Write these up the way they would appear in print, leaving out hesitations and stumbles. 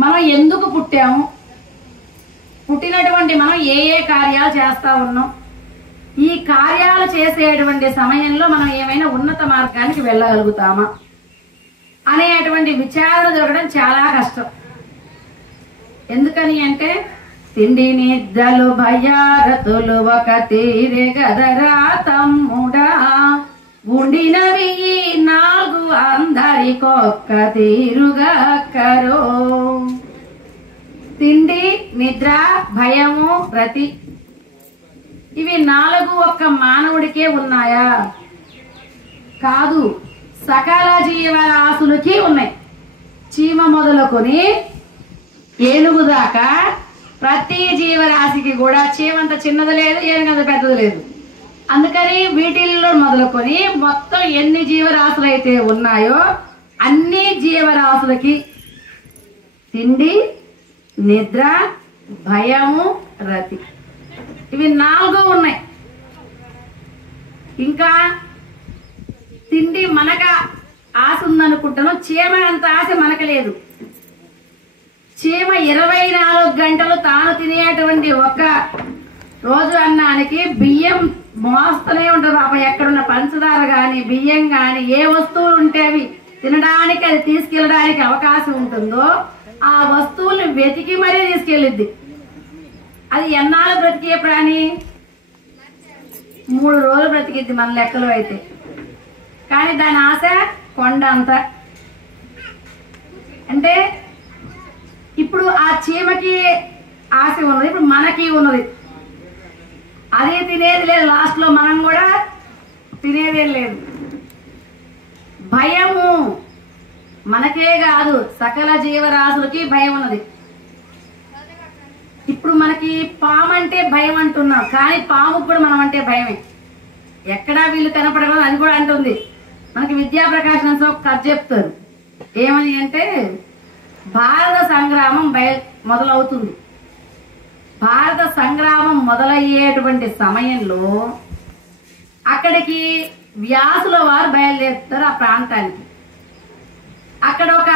మనం ఎందుకు పుట్టాము, పుట్టినటువంటి మనం ఏ ఏ కార్యాలు చేస్తా ఉన్నాం, ఈ కార్యాలు చేసేటువంటి సమయంలో మనం ఏమైనా ఉన్నత మార్గానికి వెళ్ళగలుగుతామా అనేటువంటి విచారణ జరగడం చాలా కష్టం. ఎందుకని అంటే తిండి నిద్రలు భయారతులు ఒక తీరే గదరా తమ్ముడా, ఉండినవి నాలుగు అందరికొక్క తీరుగా కరో. తిండి, నిద్ర, భయము, రతి, ఇవి నాలుగు ఒక్క మానవుడికే ఉన్నాయా? కాదు, సకల జీవరాశులకి ఉన్నాయి. చీమ మొదలుకొని ఏనుగు దాకా ప్రతి జీవరాశికి కూడా చీమంత చిన్నది లేదు, ఏనుగంత పెద్దది లేదు. అందుకని వీటిల్లో మొదలుకొని మొత్తం ఎన్ని జీవరాశులు అయితే ఉన్నాయో అన్ని జీవరాశులకి తిండి, నిద్ర, భయము, రతి, ఇవి నాలుగు ఉన్నాయి. ఇంకా తిండి మనక ఆశ ఉందనుకుంటాను, చీమ అంత ఆశ మనకు లేదు. చీమ 24 గంటలు తాను తినేటువంటి ఒక రోజు అన్నానికి బియ్యం మోస్తూనే ఉంటుంది. పాప ఎక్కడున్న పంచదార గాని బియ్యం గాని ఏ వస్తువులు ఉంటే అవి తినడానికి, అది తీసుకెళ్ళడానికి అవకాశం ఉంటుందో ఆ వస్తువుల్ని వెతికి మరీ తీసుకెళ్ళిద్ది. అది ఎన్నాళ్ళు బ్రతికే ప్రాణి? 3 రోజులు బ్రతికిద్ది మన లెక్కలో అయితే. కానీ దాని ఆశ కొండ అంత. అంటే ఇప్పుడు ఆ చీమకి ఆశ ఉన్నది, ఇప్పుడు మనకి ఉన్నది. అది తినేది లేదు, లాస్ట్ లో మనం కూడా తినేదేం లేదు. భయము మనకే కాదు సకల జీవరాశులకి భయం ఉన్నది. ఇప్పుడు మనకి పాము అంటే భయం అంటున్నాం, కానీ పాము కూడా మనం అంటే భయమే. ఎక్కడా వీళ్ళు కనపడకూడదు అది కూడా అంటుంది. మనకి విద్యా ప్రకాశనంతో ఒక కథ చెప్తారు. ఏమని అంటే భారత సంగ్రామం మొదలవుతుంది. భారత సంగ్రామం మొదలయ్యేటువంటి సమయంలో అక్కడికి వ్యాసుల వారు బయలుదేరుతారు ఆ ప్రాంతానికి. అక్కడ ఒక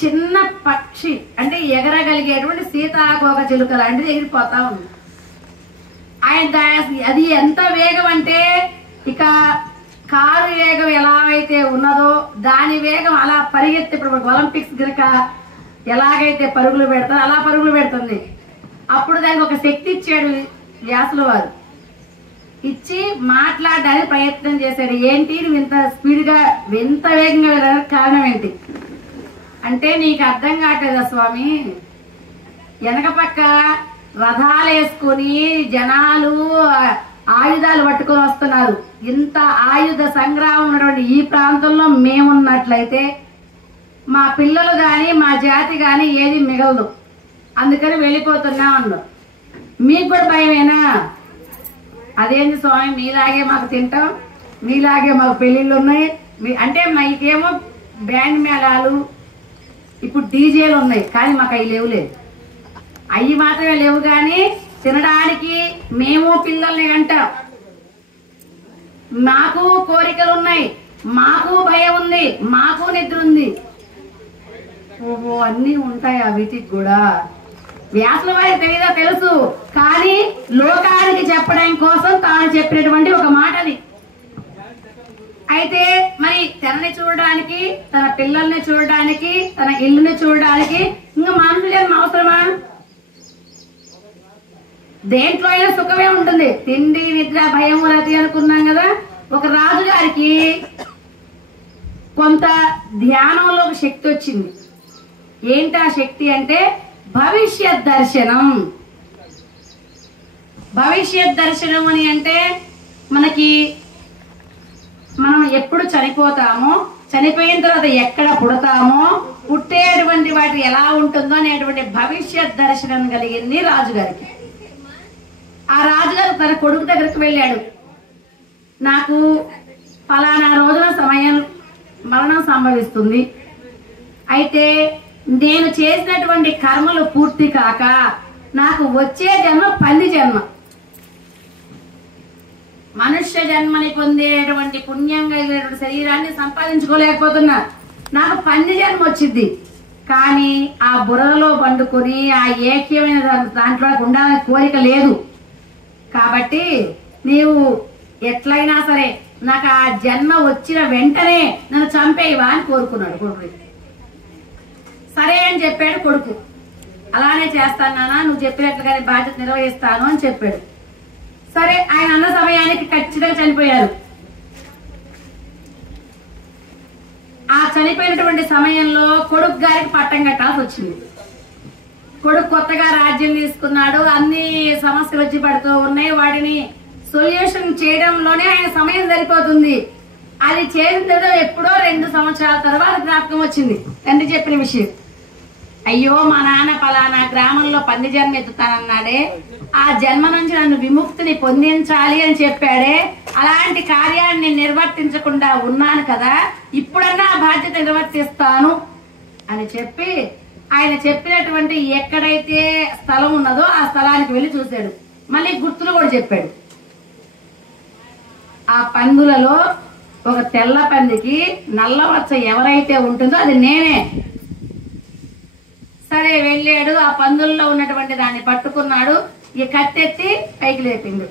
చిన్న పక్షి అంటే ఎగరగలిగేటువంటి సీతాకోక చిలుక లాంటిది ఎగిరిపోతా ఉంది. అది ఎంత వేగం అంటే ఇక కారు వేగం ఎలా అయితే ఉన్నదో దాని వేగం అలా పరిగెత్తి, ఇప్పుడు ఒలింపిక్స్ గనక ఎలాగైతే పరుగులు పెడతారో అలా పరుగులు పెడుతుంది. అప్పుడు దానికి ఒక శక్తి ఇచ్చాడు వ్యాసుల వారు. ఇచ్చి మాట్లాడడానికి ప్రయత్నం చేశాడు. ఏంటి నువ్వు ఇంత స్పీడ్ గా ఇంత వేగంగా వెళ్ళడానికి కారణం ఏంటి అంటే, నీకు అర్థం కావట్లేదా స్వామి, వెనక పక్క రథాలు వేసుకుని జనాలు ఆయుధాలు పట్టుకొని వస్తున్నారు. ఇంత ఆయుధ సంగ్రామం ఉన్నటువంటి ఈ ప్రాంతంలో మేమున్నట్లయితే మా పిల్లలు గాని మా జాతి గాని ఏది మిగలదు, అందుకని వెళ్ళిపోతున్నా అన్నారు. మీకు కూడా భయమేనా? అదేంటి స్వామి, మీలాగే మాకు తింటాం, మీలాగే మాకు పెళ్లిళ్ళు ఉన్నాయి అంటే, మీకేమో బ్యాండ్ మేళాలు ఇప్పుడు డీజేలు ఉన్నాయి, కానీ మాకు అవి లేవులేదు. అవి మాత్రమే లేవు, కానీ తినడానికి మేము పిల్లల్ని అంటాం. మాకు కోరికలు ఉన్నాయి, మాకు భయం ఉంది, మాకు నిద్ర ఉంది. ఓహో, అన్నీ ఉంటాయా వీటికి కూడా? వ్యాసుల వారికి తెలియదో తెలుసు, కానీ లోకానికి చెప్పడం కోసం తాను చెప్పినటువంటి ఒక మాటది. అయితే మరి తనని చూడడానికి, తన పిల్లల్ని చూడడానికి, తన ఇల్లుని చూడడానికి ఇంకా మనుషులు ఏం అవసరమా? దేంట్లో అయినా సుఖమే ఉంటుంది. తిండి, నిద్ర, భయం, రతి అనుకున్నాం కదా. ఒక రాజుగారికి కొంత ధ్యానంలో ఒక శక్తి వచ్చింది. ఏంటి ఆ శక్తి అంటే భవిష్యత్ దర్శనం. భవిష్యత్ దర్శనం అని అంటే మనం ఎప్పుడు చనిపోతామో, చనిపోయిన తర్వాత ఎక్కడ పుడతామో, పుట్టేటువంటి వాటి ఎలా ఉంటుందో అనేటువంటి భవిష్యత్ దర్శనం కలిగింది రాజుగారికి. ఆ రాజుగారు తన కొడుకు దగ్గరికి వెళ్ళాడు. నాకు ఫలానా రోజున మరణం సంభవిస్తుంది, అయితే నేను చేసినటువంటి కర్మలు పూర్తి కాక నాకు వచ్చే జన్మ పంది జన్మ. మనుష్య జన్మని పొందేటువంటి పుణ్యం కలిగినటువంటి శరీరాన్ని సంపాదించుకోలేకపోతున్నా, నాకు పంది జన్మ వచ్చింది. కానీ ఆ బురదలో పండుకొని ఆ ఏక్యమైన దాంట్లో ఉండాలని కోరిక లేదు. కాబట్టి నీవు ఎట్లయినా సరే నాకు ఆ జన్మ వచ్చిన వెంటనే నన్ను చంపేయవా అని కోరుకున్నాడు కొడుకు. సరే అని చెప్పాడు కొడుకు. అలానే చేస్తాను నాన్న, నువ్వు చెప్పినట్లుగానే బాధ్యత నిర్వహిస్తాను అని చెప్పాడు. సరే ఆయన అన్న సమయానికి ఖచ్చితంగా చనిపోయారు. ఆ చనిపోయినటువంటి సమయంలో కొడుకు గారికి పట్టం కట్టాల్సి వచ్చింది. కొడుకు కొత్తగా రాజ్యం తీసుకున్నాడు, అన్ని సమస్యలు వచ్చి పడుతూ ఉన్నాయి. వాటిని సొల్యూషన్ చేయడంలోనే ఆయన సమయం సరిపోతుంది. అది చేసిన ఎప్పుడో 2 సంవత్సరాల తర్వాత జ్ఞాపకం వచ్చింది తండ్రి చెప్పిన విషయం. అయ్యో మా నాన్న పలానా గ్రామంలో పంది జన్మ ఎత్తుతానన్నాడే, ఆ జన్మ నుంచి నన్ను విముక్తిని పొందించాలి అని చెప్పాడే, అలాంటి కార్యాన్ని నిర్వర్తించకుండా ఉన్నాను కదా, ఇప్పుడన్నా ఆ బాధ్యత నిర్వర్తిస్తాను అని చెప్పి ఆయన చెప్పినటువంటి ఎక్కడైతే స్థలం ఉన్నదో ఆ స్థలానికి వెళ్లి చూశాడు. మళ్ళీ గుర్తులు కూడా చెప్పాడు. ఆ పందులలో ఒక తెల్ల పందికి నల్లవచ్చ ఎవరైతే ఉంటుందో అది నేనే. సరే వెళ్ళాడు, ఆ పందుల్లో ఉన్నటువంటి దాన్ని పట్టుకున్నాడు, ఈ కత్తెత్తి పైకి లేపిండు.